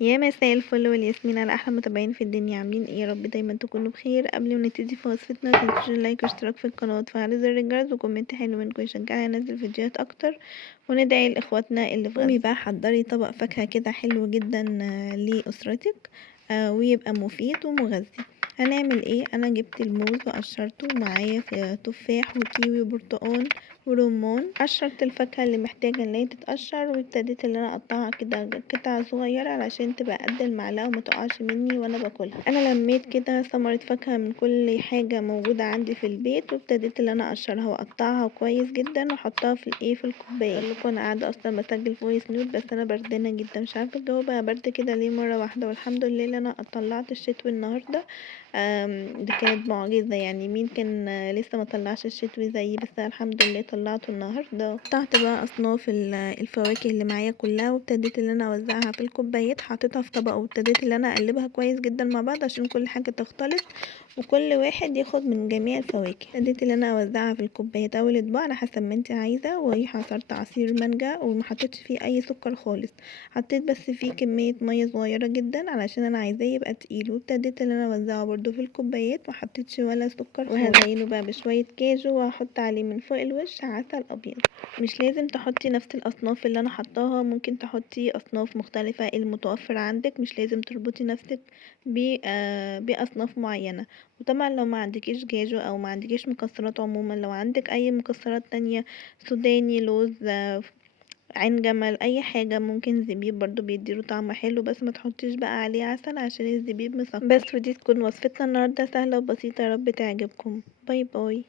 يا مساء الفل والياسمين على احلى متابعين في الدنيا، عاملين ايه؟ يا رب دايما تكونوا بخير. قبل ما نبتدي في وصفتنا متنسوش اللايك واشتراك في القناه وتفعيل زر الجرس وكومنت حلو منكم يشجعني انزل فيديوهات اكتر، وندعي لاخواتنا اللي في غزه. قومي بقى حضري طبق فاكهه كده حلو جدا لاسرتك، ويبقى مفيد ومغذي. هنعمل ايه؟ انا جبت الموز وقشرته، معايا تفاح وكيوي وبرتقال ورمان. قشرت الفاكهه اللي محتاجه ان هي تتقشر، وابتديت ان انا اقطعها كده قطع صغيره علشان تبقى قد المعلقه وما تقعش مني وانا باكلها. انا لميت كده ثمره فاكهه من كل حاجه موجوده عندي في البيت، وابتديت ان انا اقشرها واقطعها كويس جدا واحطها في في الكوبايه. اقول لكم انا قاعده اصلا بسجل فويس نوت، بس انا بردانه جدا، مش عارفه الجو بقى برد كده ليه مره واحده. والحمد لله ان انا طلعت الشتوي النهارده. دي كانت معجزة، يعني مين كان لسه ما طلعش الشتوي زيي؟ بس أنا الحمد لله طلعته النهارده. قطعت بقى اصناف الفواكه اللي معايا كلها، وابتديت ان انا اوزعها في الكوبايات، حطيتها في طبق وابتديت ان انا اقلبها كويس جدا مع بعض عشان كل حاجة تختلط وكل واحد ياخد من جميع الفواكه. ابتديت ان انا اوزعها في الكوبايات او الاطباق على حسب ما انت عايزه. وعصرت عصير مانجا وما حطيتش فيه اي سكر خالص، حطيت بس فيه كميه ميه صغيره جدا علشان انا عايزاه يبقى تقيل. وابتديت ان انا اوزعه برضو في الكوبايات، ما حطيتش ولا سكر خالص. وهزينه بقى بشويه كاجو وهحط عليه من فوق الوش عسل ابيض. مش لازم تحطي نفس الاصناف اللي انا حطاها، ممكن تحطي اصناف مختلفه المتوفر عندك، مش لازم تربطي نفسك باصناف معينه. وطبعا لو ما عندكيش جاجو او ما عندكيش مكسرات عموما، لو عندك اي مكسرات تانية، سوداني، لوز، عين جمل، اي حاجة، ممكن زبيب برضو بيديله طعم حلو، بس ما تحطيش بقى عليه عسل عشان الزبيب مسكر. بس ودي تكون وصفتنا النهاردة، سهلة وبسيطة، يا رب تعجبكم. باي باي.